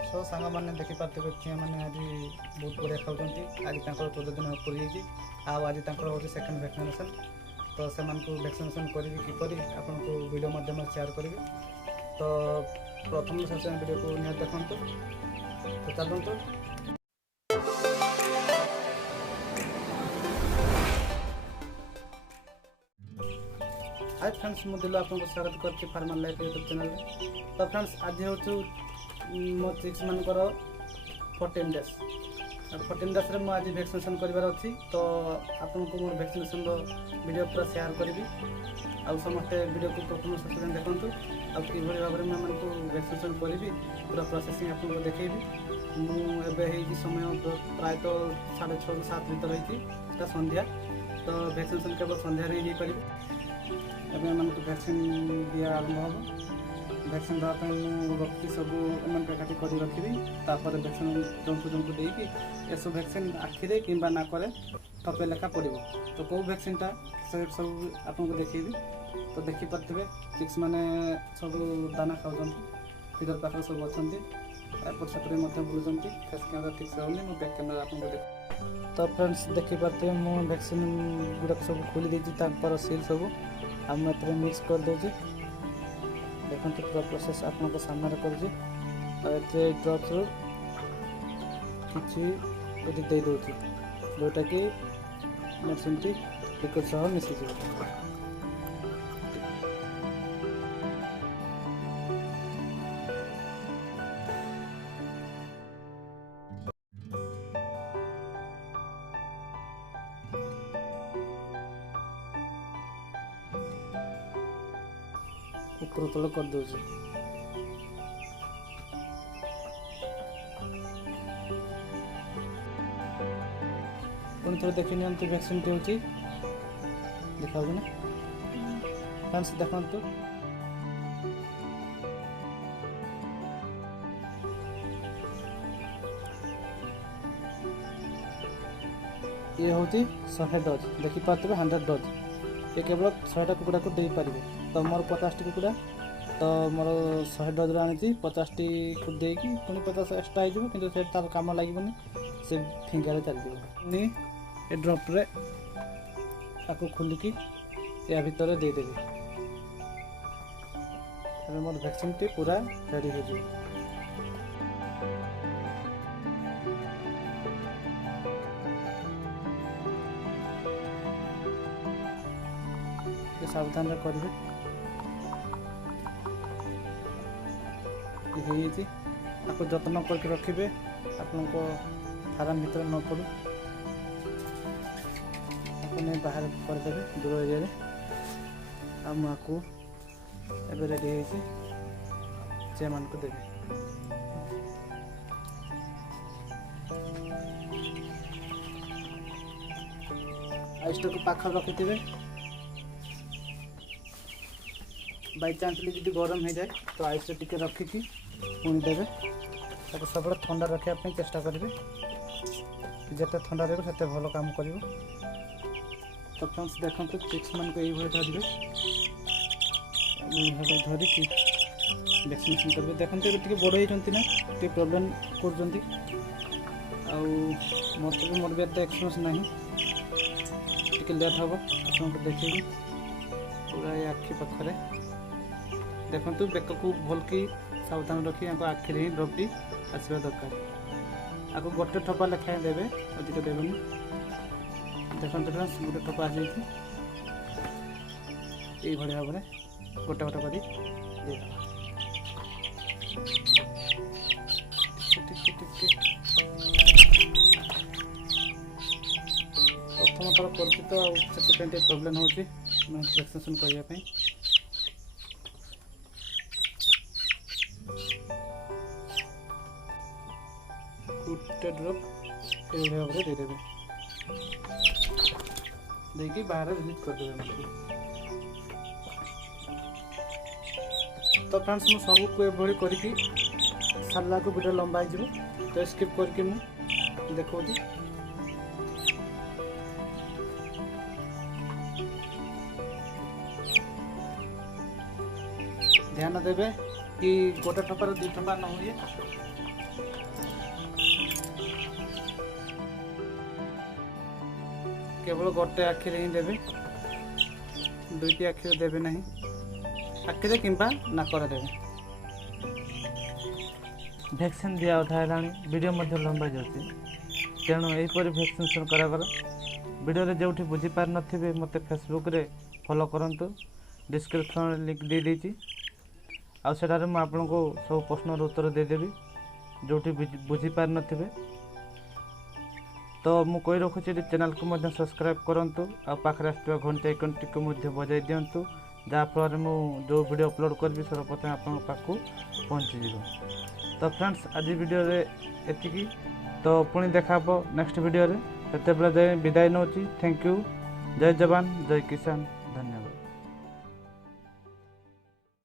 सो सांग मैंने देखी पार्थे चिया मैंने आज बहुत बढ़िया खाऊँ आज 14 दिन पूरी आज हूँ सेकेंड वैक्सीनेशन तो से वैक्सीनेशन करी किपर आपको वीडियो माध्यम शेयर करी तो प्रथम सेशन वीडियो को निहाती देखते तो चलते। हाय फ्रेंड्स मुझे दिलु आपको स्वागत करछि फार्मर लाइफ यूट्यूब चैनल में। तो फ्रेंड्स आज हूँ मो चिक्स मानकर 14 डेज रे मु आज वैक्सीनेशन करिवार अछि तो आपनको मोर वैक्सीनेशन रो वीडियो पूरा शेयर करबी आ समस्त वीडियो को प्रथम सेशन देखंतु आ कि भली भाबरे मैं मानको वैक्सीनेशन करबी पूरा प्रोसेसिंग आपको देखैबी। मु एबे हेई समय प्राय तो 6:30 7 भीतर रही था संध्या तो वैक्सीनेशन केवल संध्या रे ही करबी। एवं एमनको वैक्सीन दिया आरंभ हम वैक्सीन देवाई रखी सब एम एकाठी कर रखी वैक्सीन जंतु देकी एसब वैक्सीन आखिरे कि नाकरे थपे लेखा पड़ो तो कौ वैक्सीनटा सब आपको देखी तो देखिपे चिक्स मैंने सब दाना खाऊँ फिडर पाखे सब अच्छा एपट सेपटे बुलूँ फेस कैमेरा ठीक से होनी बैक कैमेरा आपको देख तो फ्रेंड्स देखिपे मुझे वैक्सीन गुड़ाक सब खोली देती सील सब आम मिक्स कर दूसरी देखते पूरा प्रोसेस आपको सामने कर ड्रप्स कि दे दूसरी जोटा कि मेडिसिन टी लिक्विड सह मिसीज ऊपर तल कर दूसरी पुणी थे देखी नि वैक्सीन टी होची देखा ना फ्रेंड्स देखंतु ये हूँ 100 डोज देखी पार्थे 100 डोज ये केवल 100टा कुकुड़ा को दे पारे तो मोर 50टी कुकुड़ा तो मोर 100 डोज आनी 50टी को देकी पुणी 50 एक्सट्रा हो कि तार कम लगे से फिंगार चलती ए ड्रप्रे आपको खोलिकी या भितर देदेवी मोर वैक्सीन टी पूरा रेडी हो जाए। सावधान करेंगे आपको जत्न करके रखिए आपको फार्म भीतर न पड़ू आपने बाहर करदेवे दूर एरिया आपको एवं रेडी से मान को देवे आइस को पाखर रखी थे बाई चान्स जी गरम हो जाए तो आइस टिके रखिकी पुणी देवे सब ठंडा रखापी चेष्टा करेंगे जिते ठंडा रही भल काम कर तो फ्रेंड्स देखते चिक्स मान को ये धरवे धरिकी वैक्सीनेशन करेंगे देखते टे बड़ होती ना टे प्रोब्लेम कर मत भी मोर भी एत एक्सपीरियंस ना टे लेट हम आपको देखिए पूरा ये आखि पाखे देखु बेक को भल कि सावधान रखी आखिर ही ड्रपटी आसवा दरकार आपको गोटे ठोपा लेखाएं देवे अधिक देवेनि देखते फ्रेंड्स गोटे ठोपा आसी ये भाव में गोटे गोटे कर प्रथम थर कर तो प्रोब्लेम हो वैक्सीनेशन करने गोटे ड्रप ये भाव में देदेवे देखिए बाहर रिलीज करदे तो फ्रेंड्स मु सब को एभली करके सारा को वीडियो लंबा हो तो स्किप करके मु देखो ध्यान देवे कि गोटे ठोपार 2 ठोपा न हुए केवल गोटे आखिरे ही देवे, दुईटी आखिरे देवे नहीं, आखिरे किंबा नाकर देवे। भैक्सीन दिया अधा है वीडियो मध्य लंबा जाऊँगी तेणु यहीपरि भैक्सीनेसन करागला। वीडियो रे जो बुझीपार नथिबे मते फेसबुक रे फॉलो करंतु, डिस्क्रिप्शन लिंक दे देछि आ सेटारे मैं आपनको सब प्रश्नर उत्तर देदेवी जोटी बुझीपार नथिबे। तो मु कही रखुछि चैनल को मध्य सब्सक्राइब करंतु आ पाखरे आस्थिबा घंटी आइकन टिक मध्य बजाई दियंतु, जहाँ फल मु जो वीडियो अपलोड करबी सर्वप्रथम आपन पाखु पहुँची जिवो। तो फ्रेंड्स आज वीडियो रे एतिकी, तो पुणी देखा नेक्स्ट वीडियो रे, सेते बेले विदाय नौची। Thank you. जय जवान जय किसान।